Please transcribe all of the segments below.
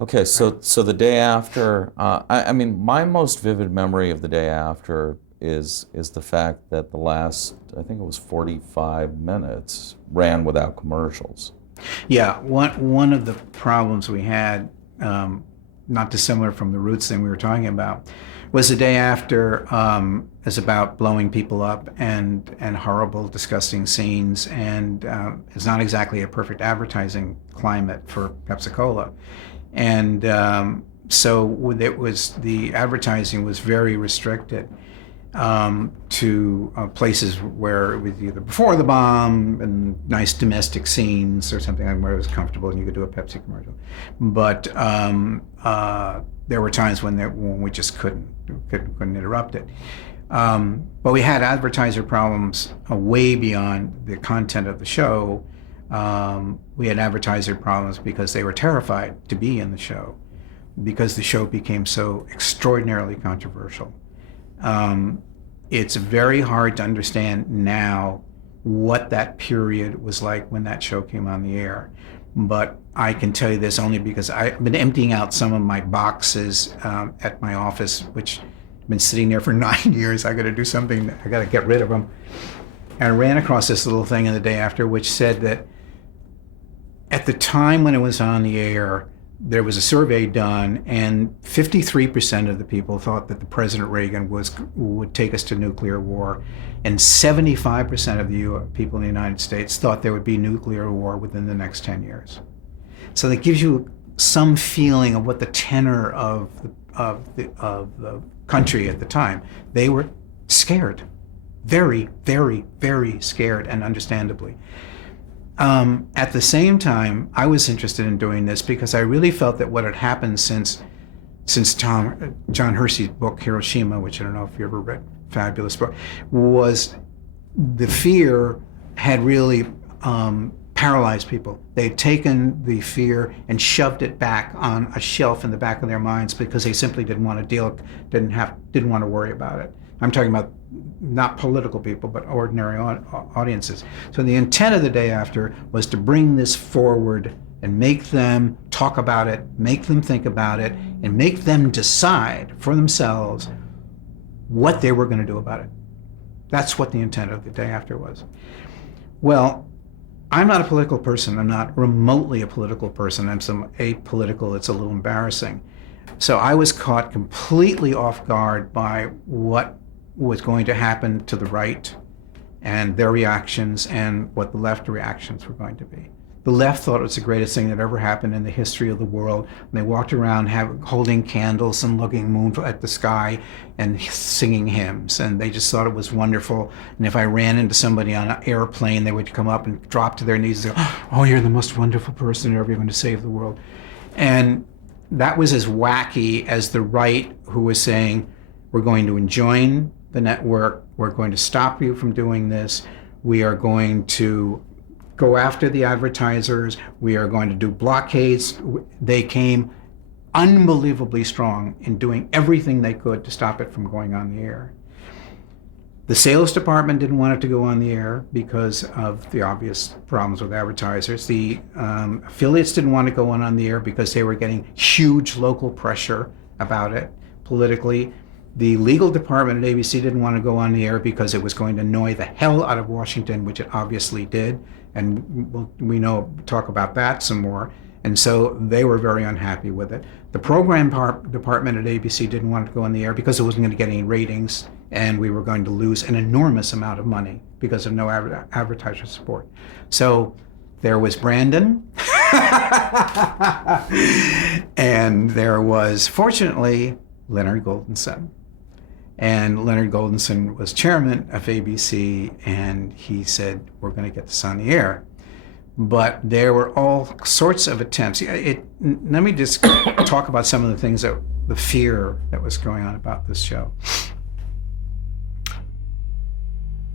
Okay, Right. so the day after, I mean, my most vivid memory of the day after is the fact that the last, I think it was 45 minutes, ran without commercials. Yeah, one of the problems we had, not dissimilar from the roots thing we were talking about, was the day after is about blowing people up and horrible, disgusting scenes, and it's not exactly a perfect advertising climate for Pepsi Cola, and so it was the advertising was very restricted to places where it was either before the bomb and nice domestic scenes or something like where it was comfortable and you could do a Pepsi commercial. But there were times when we just couldn't interrupt it. But we had advertiser problems way beyond the content of the show. We had advertiser problems because they were terrified to be in the show because the show became so extraordinarily controversial. It's very hard to understand now what that period was like when that show came on the air. But I can tell you this only because I've been emptying out some of my boxes at my office, which have been sitting there for 9 years. I got to do something. I got to get rid of them. And I ran across this little thing in the day after, which said that at the time when it was on the air, there was a survey done, and 53% of the people thought that the President Reagan would take us to nuclear war, and 75% of the people in the United States thought there would be nuclear war within the next 10 years. So that gives you some feeling of what the tenor of the country at the time. They were scared, very, very, very scared, and understandably. At the same time, I was interested in doing this because I really felt that what had happened since John Hersey's book Hiroshima, which I don't know if you ever read, fabulous book, was the fear had really paralyzed people. They'd taken the fear and shoved it back on a shelf in the back of their minds because they simply didn't want to didn't want to worry about it. I'm talking about not political people, but ordinary audiences. So the intent of the day after was to bring this forward and make them talk about it, make them think about it, and make them decide for themselves what they were going to do about it. That's what the intent of the day after was. Well, I'm not a political person. I'm not remotely a political person. I'm some apolitical. It's a little embarrassing. So I was caught completely off guard by what was going to happen to the right and their reactions and what the left reactions were going to be. The left thought it was the greatest thing that ever happened in the history of the world. And they walked around holding candles and looking moon at the sky and singing hymns. And they just thought it was wonderful. And if I ran into somebody on an airplane, they would come up and drop to their knees and say, "Oh, you're the most wonderful person ever. You're going to save the world." And that was as wacky as the right, who was saying, "We're going to enjoin the network. We're going to stop you from doing this. We are going to go after the advertisers. We are going to do blockades." They came unbelievably strong in doing everything they could to stop it from going on the air. The sales department didn't want it to go on the air because of the obvious problems with advertisers. The affiliates didn't want to go on the air because they were getting huge local pressure about it politically. The legal department at ABC didn't want to go on the air because it was going to annoy the hell out of Washington, which it obviously did. And we talk about that some more. And so they were very unhappy with it. The program department at ABC didn't want to go on the air because it wasn't going to get any ratings, and we were going to lose an enormous amount of money because of no advertiser support. So there was Brandon, and there was, fortunately, Leonard Goldenson. And Leonard Goldenson was chairman of ABC, and he said, "We're going to get this on the air." But there were all sorts of attempts. Let me just talk about some of the things the fear that was going on about this show.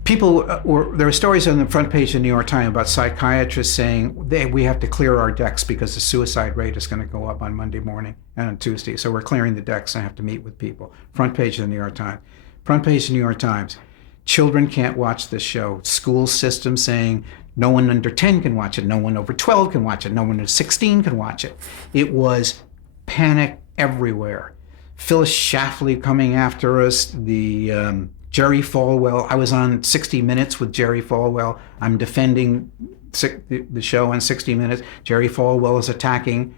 There were stories on the front page of the New York Times about psychiatrists saying we have to clear our decks because the suicide rate is going to go up on Monday morning and on Tuesday. So we're clearing the decks and have to meet with people. Front page of the New York Times. Front page of the New York Times. Children can't watch this show. School system saying no one under 10 can watch it. No one over 12 can watch it. No one under 16 can watch it. It was panic everywhere. Phyllis Schlafly coming after us, the Jerry Falwell. I was on 60 Minutes with Jerry Falwell. I'm defending the show on 60 Minutes. Jerry Falwell is attacking.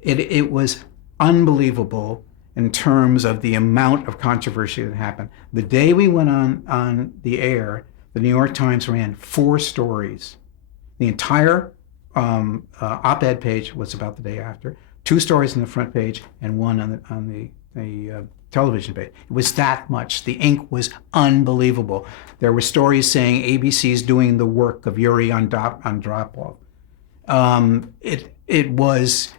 It was unbelievable in terms of the amount of controversy that happened. The day we went on the air, the New York Times ran 4 stories. The entire op-ed page was about the day after. 2 stories on the front page and 1 on the television page. It was that much. The ink was unbelievable. There were stories saying ABC's doing the work of Yuri Andropov. It was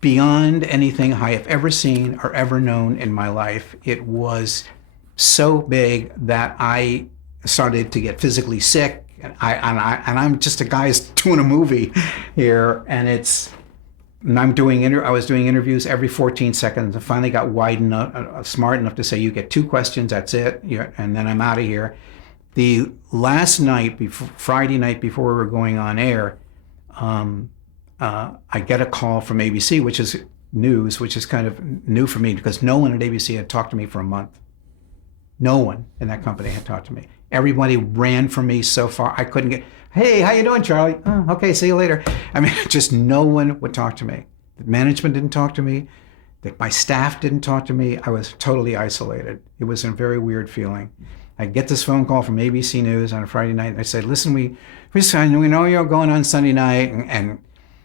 beyond anything I have ever seen or ever known in my life. It was so big that I started to get physically sick. And I'm just a guy doing a movie here, and I was doing interviews every 14 seconds. I finally got smart enough to say, you get 2 questions, that's it, and then I'm out of here. The last night, Friday night before we were going on air, I get a call from ABC, which is news, which is kind of new for me because no one at ABC had talked to me for a month. No one in that company had talked to me. Everybody ran from me so far. I couldn't get, hey, how you doing, Charlie? Oh, okay, see you later. I mean, just no one would talk to me. The management didn't talk to me. My staff didn't talk to me. I was totally isolated. It was a very weird feeling. I get this phone call from ABC News on a Friday night. And I said, listen, we know you're going on Sunday night,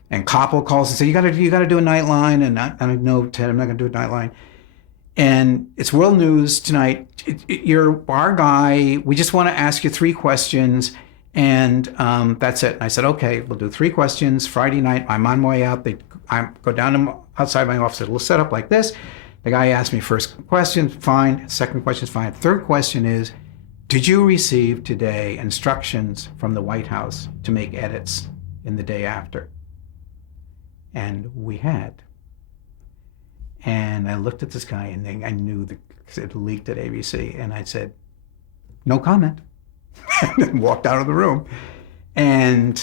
and Koppel calls and says, you got to do a Nightline. And I no, Ted, I'm not going to do a Nightline. And it's world news tonight. You're our guy. We just want to ask you 3 questions, and that's it. And I said, okay, we'll do 3 questions. Friday night, I'm on my way out. I go down to outside my office. It'll set up like this. The guy asked me first question, fine. Second question is fine. Third question is, did you receive today instructions from the White House to make edits in the day after? And we had. And I looked at this guy, and then I knew that it leaked at ABC, and I said, no comment, and walked out of the room. And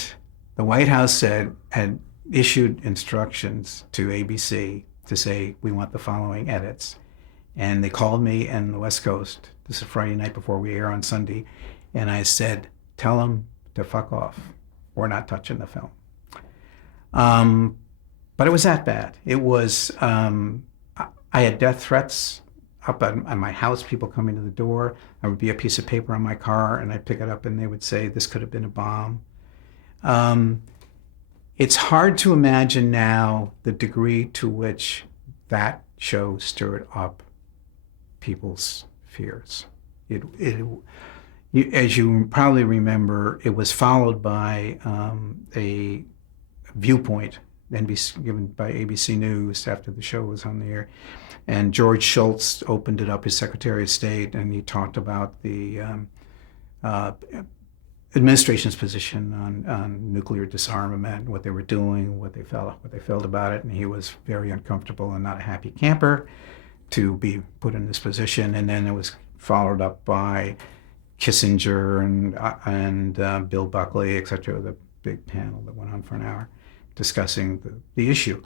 the White House had issued instructions to ABC to say, we want the following edits. And they called me in the West Coast. This is Friday night before we air on Sunday. And I said, tell them to fuck off. We're not touching the film. But it was that bad. It was, I had death threats up on my house, people coming to the door. There would be a piece of paper on my car, and I'd pick it up, and they would say, this could have been a bomb. It's hard to imagine now the degree to which that show stirred up people's fears. As you probably remember, it was followed by a viewpoint given by ABC News after the show was on the air. And George Shultz opened it up, his Secretary of State, and he talked about the administration's position on nuclear disarmament, what they were doing, what they felt about it, and he was very uncomfortable and not a happy camper to be put in this position. And then it was followed up by Kissinger and Bill Buckley, et cetera, the big panel that went on for an hour discussing the issue.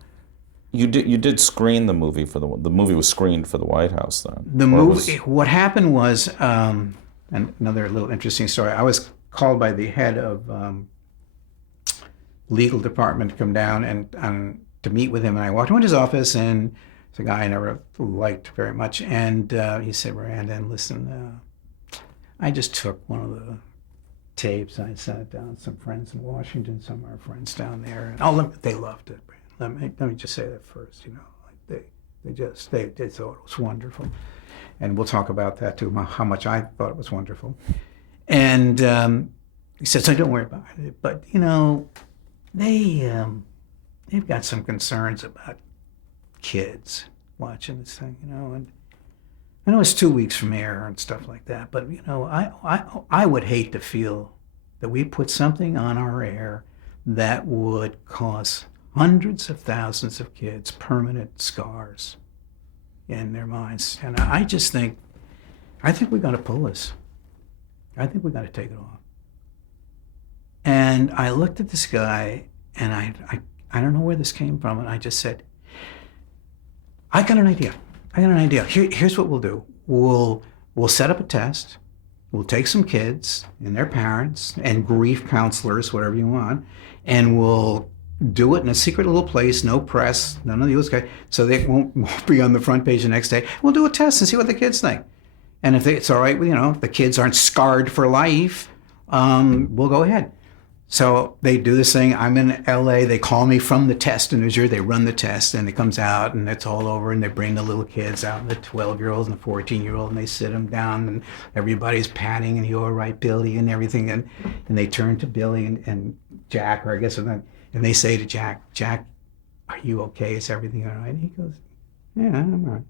You did screen the movie the movie was screened for the White House then. The movie. What happened was, and another little interesting story. I was called by the head of legal department to come down and to meet with him, and I walked into his office, and it's a guy I never liked very much, and he said, "Brandon, listen, I just took one of the tapes. I sat down with some friends in Washington, some of our friends down there, and they loved it. Let me just say that first, like they thought it was wonderful, and we'll talk about that too, how much I thought it was wonderful." And he said, "So don't worry about it, but they've got some concerns about kids watching this thing, and I know it's 2 weeks from air and stuff like that, but I would hate to feel that we put something on our air that would cause hundreds of thousands of kids permanent scars in their minds. And I think we got to pull this. I think we got to take it off." And I looked at this guy, and I don't know where this came from, and I just said, I got an idea. Here's what we'll do. We'll set up a test. We'll take some kids and their parents and grief counselors, whatever you want, and we'll do it in a secret little place, no press, none of those guys, so they won't be on the front page the next day. We'll do a test and see what the kids think. And if it's all right, if the kids aren't scarred for life, we'll go ahead. So they do this thing. I'm in LA. They call me from the test in New Jersey. They run the test and it comes out and it's all over. And they bring the little kids out, the 12-year-olds and the 14-year-old, and they sit them down and everybody's patting and you all right, Billy, and everything. And they turn to Billy and Jack, or I guess, and they say to Jack, are you okay? Is everything all right? And he goes, yeah, I'm all right.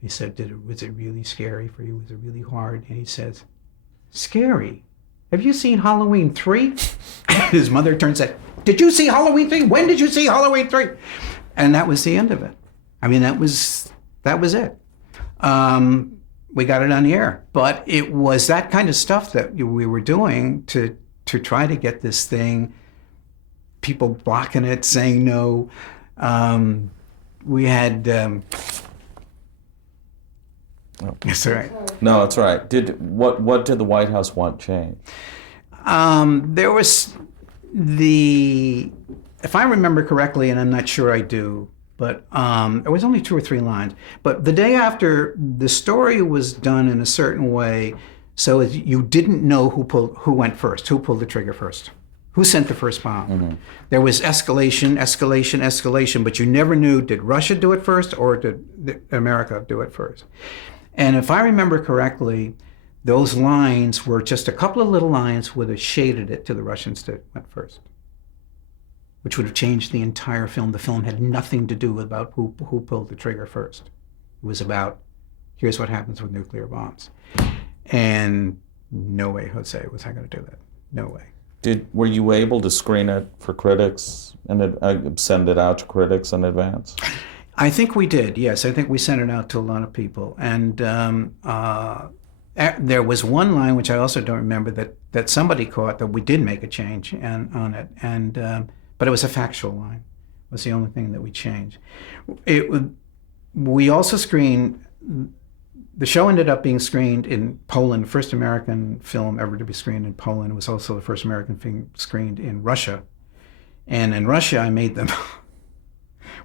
He said, was it really scary for you? Was it really hard? And he says, scary? Have you seen Halloween 3? His mother turns and said, did you see Halloween 3? When did you see Halloween 3? And that was the end of it. I mean, that was it. We got it on the air. But it was that kind of stuff that we were doing to try to get this thing, people blocking it, saying no. We had... Oh. That's all right. No, it's all right. What did the White House want changed? There was if I remember correctly, and I'm not sure I do, but it was only 2 or 3 lines. But the day after, the story was done in a certain way, so you didn't know who went first, who pulled the trigger first, who sent the first bomb. Mm-hmm. There was escalation, but you never knew, did Russia do it first or did America do it first? And if I remember correctly, those lines were just a couple of little lines where they shaded it to the Russians that went first, which would have changed the entire film. The film had nothing to do about who pulled the trigger first. It was about, here's what happens with nuclear bombs. And no way, Jose, was I going to do that. No way. Were you able to screen it for critics and send it out to critics in advance? I think we did, yes. I think we sent it out to a lot of people. And there was one line, which I also don't remember, that somebody caught, that we did make a change on it. But it was a factual line. It was the only thing that we changed. We also screened, the show ended up being screened in Poland, the first American film ever to be screened in Poland. It was also the first American film screened in Russia. And in Russia, I made them...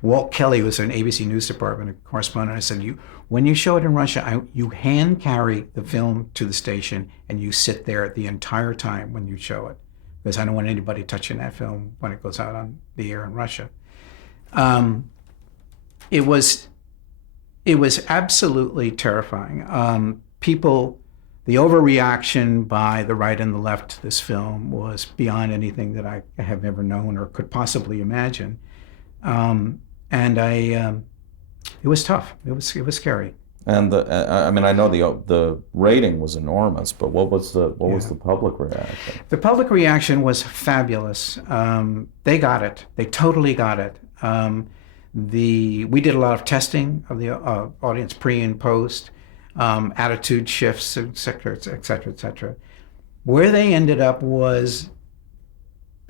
Walt Kelly was an ABC News Department correspondent. I said, when you show it in Russia, you hand carry the film to the station and you sit there the entire time when you show it, because I don't want anybody touching that film when it goes out on the air in Russia. It was absolutely terrifying. The overreaction by the right and the left to this film was beyond anything that I have ever known or could possibly imagine. And it was tough. It was scary. And I know the rating was enormous, but what was the public reaction? The public reaction was fabulous. They got it. They totally got it. We did a lot of testing of the audience pre and post, attitude shifts, et cetera, et cetera, et cetera. Where they ended up was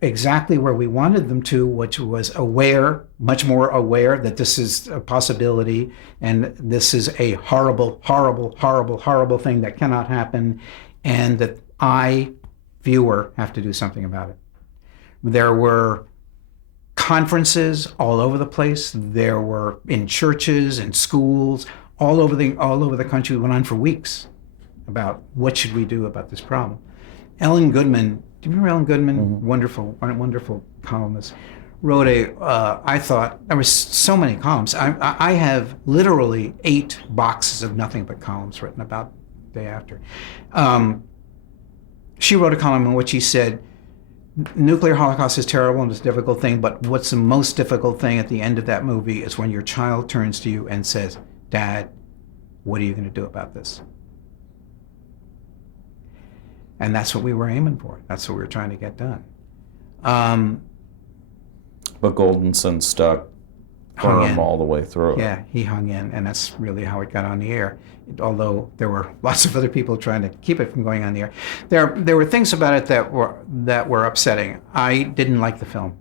exactly where we wanted them to, which was much more aware that this is a possibility and this is a horrible, horrible, horrible, horrible thing that cannot happen, and that viewer, have to do something about it. There were conferences all over the place. There were in churches and schools all over the country. It went on for weeks about what should we do about this problem. Ellen Goodman, do you remember Ellen Goodman? Mm-hmm. Wonderful columnist. Wrote I thought, there were so many columns. I have literally 8 boxes of nothing but columns written about the day after. She wrote a column in which she said, nuclear holocaust is terrible and it's a difficult thing, but what's the most difficult thing at the end of that movie is when your child turns to you and says, Dad, what are you going to do about this? And that's what we were aiming for. That's what we were trying to get done. But Goldenson stuck firm all the way through. Yeah, he hung in, and that's really how it got on the air. Although there were lots of other people trying to keep it from going on the air. There were things about it that were upsetting. I didn't like the film.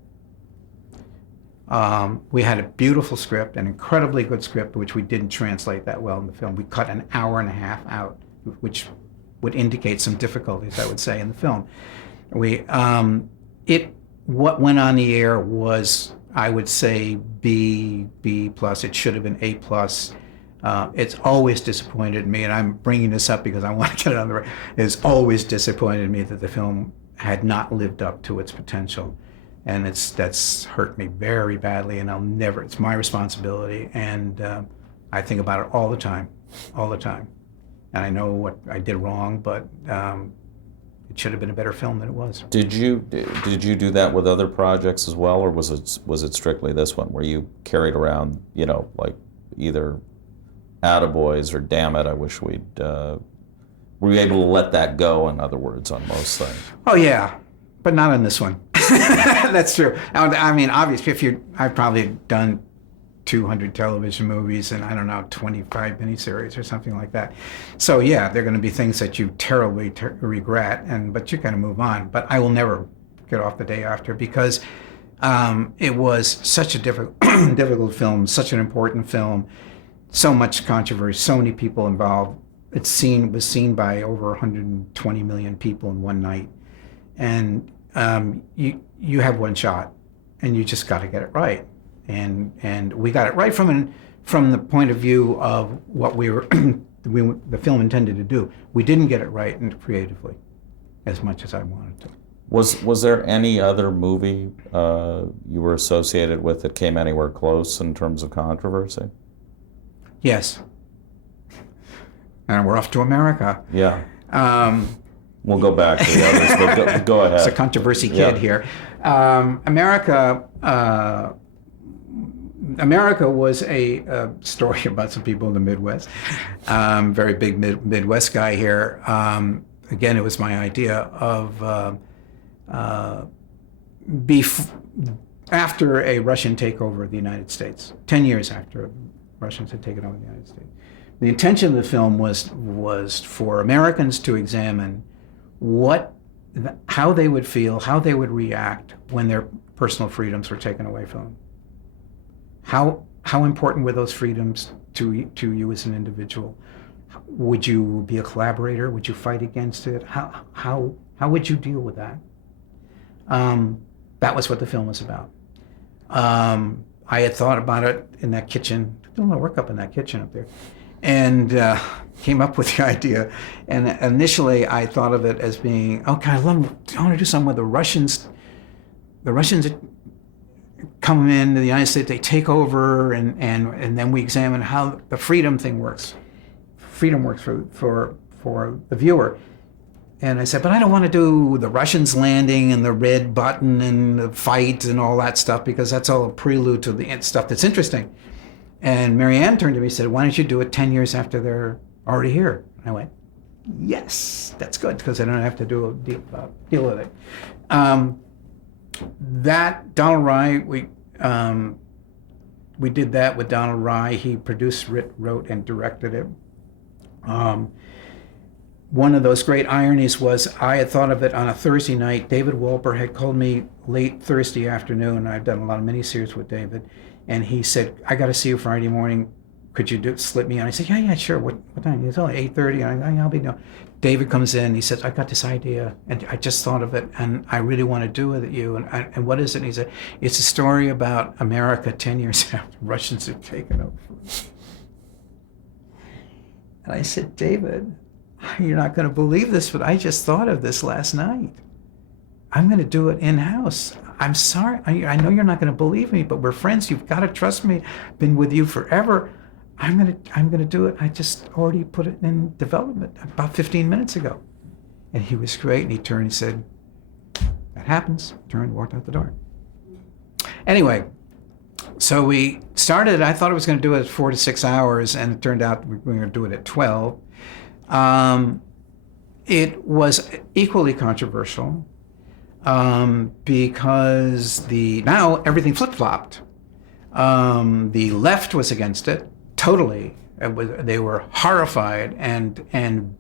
We had a beautiful script, an incredibly good script, which we didn't translate that well in the film. We cut an hour and a half out, which would indicate some difficulties, I would say, in the film. What went on the air was, I would say, B plus. It should have been A plus. It's always disappointed me, and I'm bringing this up because I want to get it on the record. It's always disappointed me that the film had not lived up to its potential, and that's hurt me very badly. And I'll never. It's my responsibility, and I think about it all the time. And I know what I did wrong, but it should have been a better film than it was. Did you do that with other projects as well, or was it strictly this one where you carried around, like either attaboys or damn it, I wish we'd were you able to let that go, in other words, on most things? Oh yeah, but not on this one. That's true. I mean, obviously, I've probably done 200 television movies and, I don't know, 25 miniseries or something like that. So yeah, there are going to be things that you terribly regret, but you kind of move on. But I will never get off The Day After, because it was such a difficult film, such an important film, so much controversy, so many people involved. It was seen by over 120 million people in one night. And you have one shot, and you just got to get it right. And we got it right from the point of view of what the film intended to do. We didn't get it right creatively as much as I wanted to. Was there any other movie you were associated with that came anywhere close in terms of controversy? Yes. And we're off to America. Yeah. We'll go back to the others, but go ahead. It's a controversy kid here. America was a story about some people in the Midwest. Very big Midwest guy here. Again, it was my idea of after a Russian takeover of the United States, 10 years after Russians had taken over the United States. The intention of the film was for Americans to examine how they would feel, how they would react when their personal freedoms were taken away from them. How important were those freedoms to you as an individual? Would you be a collaborator? Would you fight against it? How would you deal with that? That was what the film was about. I had thought about it in that kitchen. I did a lot of work up in that kitchen up there, and came up with the idea. And initially, I thought of it as being, okay, I want to do something with the Russians. The Russians come into the United States, they take over, and then we examine how the freedom thing works. Freedom works for the viewer. And I said, but I don't want to do the Russians landing and the red button and the fight and all that stuff, because that's all a prelude to the stuff that's interesting. And Marianne turned to me and said, why don't you do it 10 years after they're already here? And I went, yes, that's good, because I don't have to do a deal with it. That Donald Rye, we did that with Donald Rye. He produced, wrote, and directed it. One of those great ironies was I had thought of it on a Thursday night. David Wolper had called me late Thursday afternoon. I've done a lot of miniseries with David, and he said, I got to see you Friday morning. Could you slip me in? I said, yeah, sure. What time? It's only 8:30. I'll be down. David comes in. He says, I got this idea, and I just thought of it, and I really want to do it with you. And what is it? And he said, it's a story about America 10 years after Russians have taken over. And I said, David, you're not going to believe this, but I just thought of this last night. I'm going to do it in-house. I'm sorry. I know you're not going to believe me, but we're friends. You've got to trust me. Been with you forever. I'm going to do it. I just already put it in development about 15 minutes ago. And he was great. And he turned and said, that happens. Turned, walked out the door. Anyway, so we started. I thought I was going to do it at 4 to 6 hours, and it turned out we were going to do it at 12. It was equally controversial because now everything flip-flopped. The left was against it totally. They were horrified and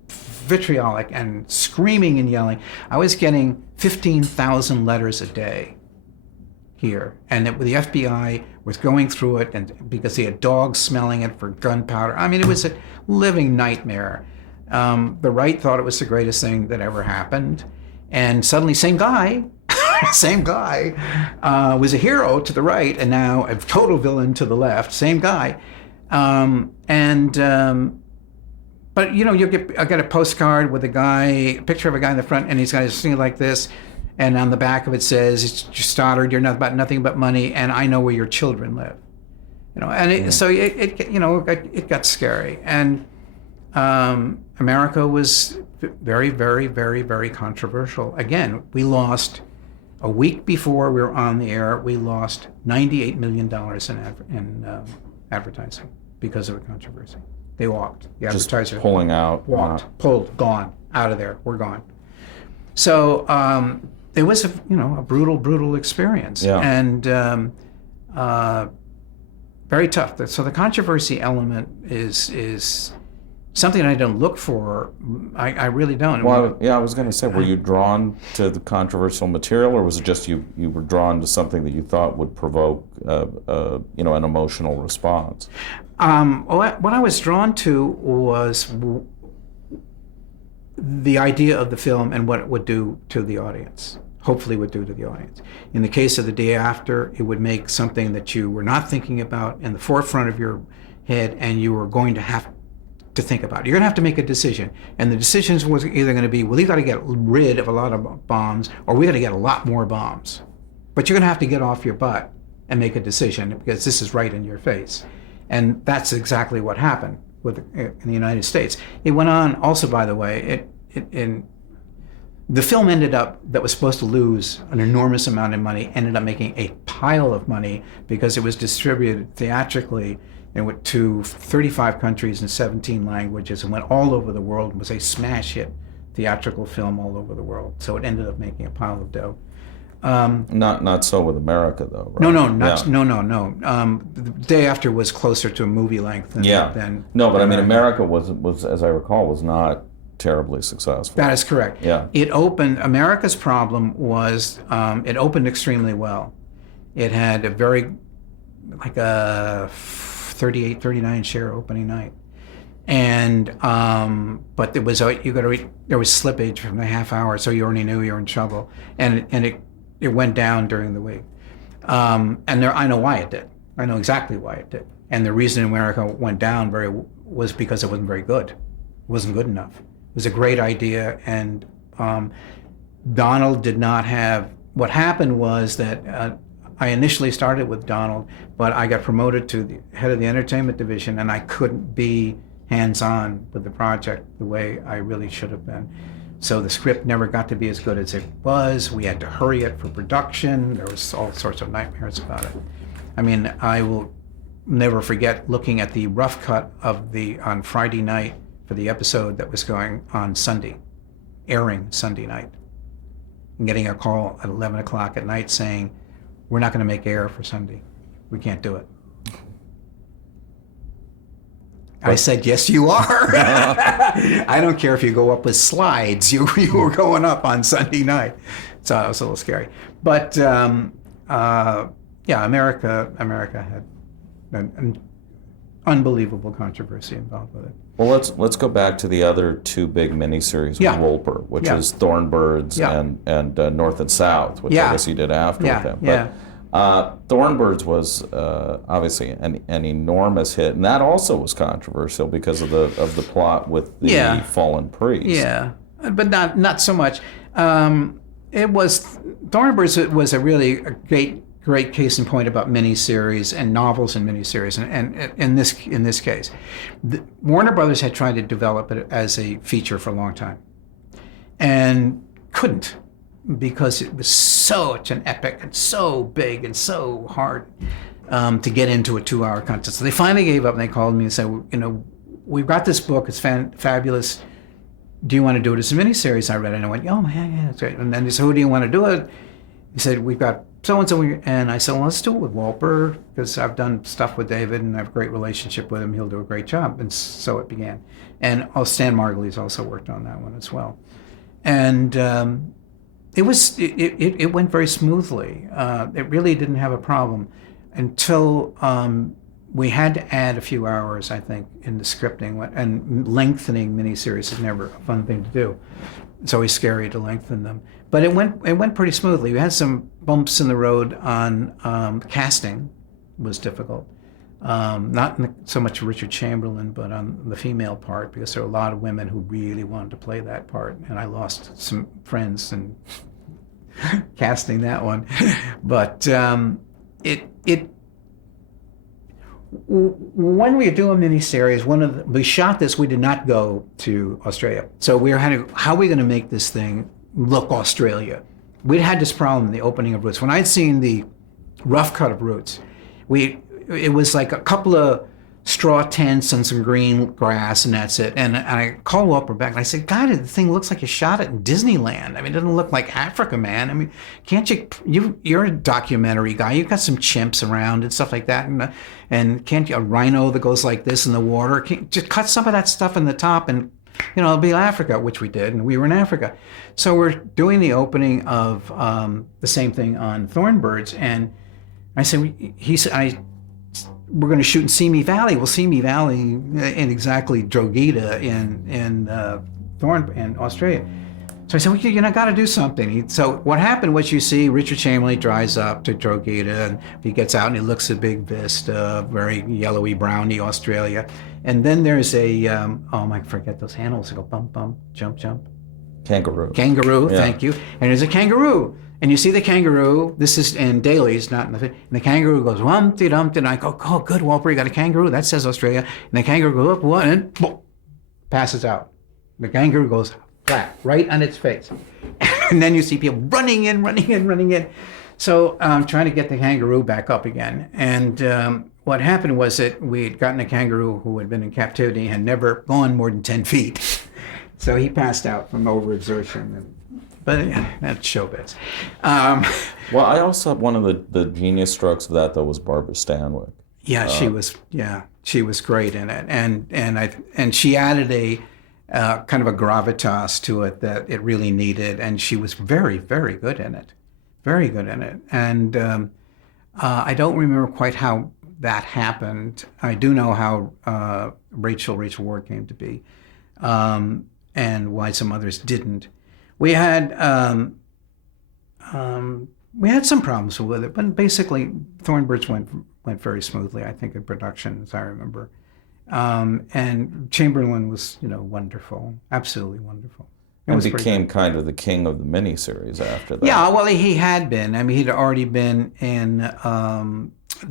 vitriolic and screaming and yelling. I was getting 15,000 letters a day. here, and the FBI was going through it, and because they had dogs smelling it for gunpowder. I mean, it was a living nightmare. The right thought it was the greatest thing that ever happened, and suddenly, same guy was a hero to the right, and now a total villain to the left. Same guy, but you know, I get a postcard with a picture of a guy in the front, and he's got his thing like this, and on the back of it says, "It's Stoddard. You're not about nothing but money, and I know where your children live." You know, and so it got scary, and America was very, very, very, very controversial. Again, we lost a week before we were on the air. We lost $98 million in advertising because of a controversy. They walked. The advertisers just pulling out. Walked, pulled, gone, out of there. We're gone. So it was a brutal, brutal experience, and very tough. So the controversy element is something I don't look for. I really don't. Well, I was going to say, were you drawn to the controversial material, or was it just you were drawn to something that you thought would provoke an emotional response? What I was drawn to was the idea of the film and what it would do to the audience. Hopefully would do to the audience. In the case of The Day After, it would make something that you were not thinking about in the forefront of your head, and you were going to have to think about. You're going to have to make a decision. And the decisions was either going to be, well, you got to get rid of a lot of bombs, or we got to get a lot more bombs. But you're going to have to get off your butt and make a decision, because this is right in your face. And that's exactly what happened in the United States. It went on also, by the way, the film that was supposed to lose an enormous amount of money, ended up making a pile of money because it was distributed theatrically and went to 35 countries and 17 languages and went all over the world and was a smash hit theatrical film all over the world. So it ended up making a pile of dough. Not so with America, though, right? No. The Day After was closer to a movie length than No, but I mean, America was, as I recall, was not terribly successful. That is correct. Yeah. America's problem was it opened extremely well. It had a 38, 39 share opening night. And but there was slippage from the half hour, so you already knew you were in trouble. And it went down during the week. I know why it did. I know exactly why it did. And the reason America went down was because it wasn't very good. It wasn't good enough. It was a great idea, and Donald did not have. What happened was that I initially started with Donald, but I got promoted to the head of the entertainment division, and I couldn't be hands-on with the project the way I really should have been. So the script never got to be as good as it was. We had to hurry it for production. There was all sorts of nightmares about it. I mean, I will never forget looking at the rough cut on Friday night for the episode that was going on Sunday, airing Sunday night, and getting a call at 11 o'clock at night saying, "We're not going to make air for Sunday. We can't do it." I said, "Yes, you are." I don't care if you go up with slides. You were going up on Sunday night. So it was a little scary. But America had an unbelievable controversy involved with it. Well, let's go back to the other two big miniseries with Wolper, which is Thornbirds and North and South, which I guess you did after with them. But, Thornbirds was obviously an enormous hit, and that also was controversial because of the plot with the fallen priest. Yeah, but not so much. Thornbirds was a really great case in point about miniseries and novels and miniseries, and in this case, Warner Brothers had tried to develop it as a feature for a long time, and couldn't, because it was such an epic and so big and so hard to get into a 2-hour content. So they finally gave up, and they called me and said, "We've got this book. It's fabulous. Do you want to do it as a miniseries?" I read it and I went, "Oh man, yeah, that's great." And then they said, "Who do you want to do it?" He said, "We've got so-and-so." And I said, "Well, let's do it with Wolper, because I've done stuff with David and I have a great relationship with him. He'll do a great job." And so it began. And Stan Margulies also worked on that one as well. And It went very smoothly. It really didn't have a problem until we had to add a few hours, I think, in the scripting. And lengthening miniseries is never a fun thing to do. It's always scary to lengthen them. But it went pretty smoothly. We had some bumps in the road on casting, was difficult. Not so much Richard Chamberlain, but on the female part, because there were a lot of women who really wanted to play that part, and I lost some friends in casting that one. But when we do a miniseries, we shot this. We did not go to Australia, so we were how are we going to make this thing look Australia? We'd had this problem in the opening of Roots. When I'd seen the rough cut of Roots, it was like a couple of straw tents and some green grass, and that's it. And I called Walter back and I said, God, the thing looks like you shot it in Disneyland. I mean, it doesn't look like Africa, man. I mean, can't you're a documentary guy. You've got some chimps around and stuff like that. And can't you, a rhino that goes like this in the water, just cut some of that stuff in the top and, it'll be Africa, which we did, and we were in Africa. So we're doing the opening of the same thing on Thornbirds, and I said, we're going to shoot in Simi Valley. Well, Simi Valley ain't exactly Drogheda in Australia. So I said, well, got to do something. So what happened was, you see Richard Chamberlain drives up to Drogheda, and he gets out and he looks at Big Vista, very yellowy, browny Australia. And then there's I forget those animals that go bump, bump, jump, jump. Kangaroo. Kangaroo, Yeah. Thank you. And there's a kangaroo. And you see the kangaroo, this is in dailies, not in the film, and the kangaroo goes, Humpty Dumpty, and I go, oh, good, Walter, you got a kangaroo, that says Australia. And the kangaroo goes up, what, and boom, passes out. The kangaroo goes flat, right on its face. And then you see people running in. So I'm trying to get the kangaroo back up again. And what happened was that we had gotten a kangaroo who had been in captivity and had never gone more than 10 feet. So he passed out from overexertion. But that's showbiz. Well, I also, one of the genius strokes of that, though, was Barbara Stanwyck. Yeah, she was great in it, and she added a kind of a gravitas to it that it really needed, and she was very, very good in it, And I don't remember quite how that happened. I do know how Rachel Ward came to be, and why some others didn't. We had some problems with it, but basically Thornbirds went very smoothly, I think, in production, as I remember. And Chamberlain was, wonderful, absolutely wonderful. And became kind of the king of the miniseries after that. Yeah, well, he had been. I mean, he'd already been in the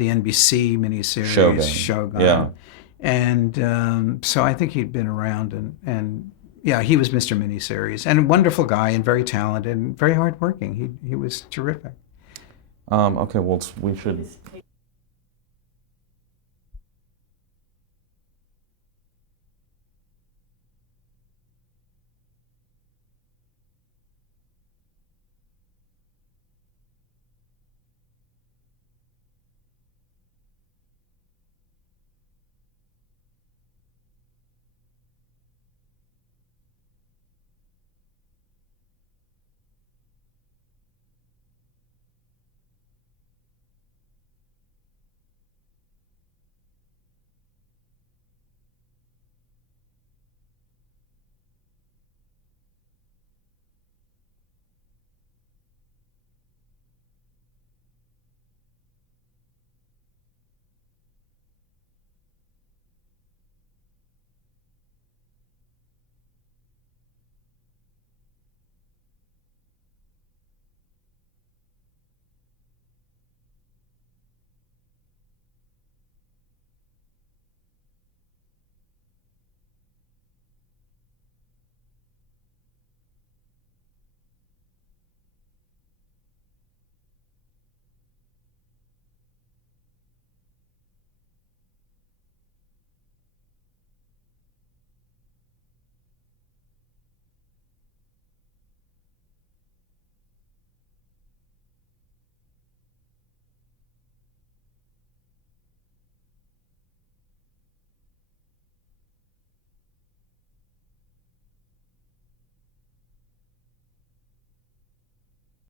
NBC miniseries Shogun. Yeah. And so I think he'd been around, and yeah, he was Mr. Miniseries, and a wonderful guy, and very talented, and very hardworking. He was terrific. Okay, well, we should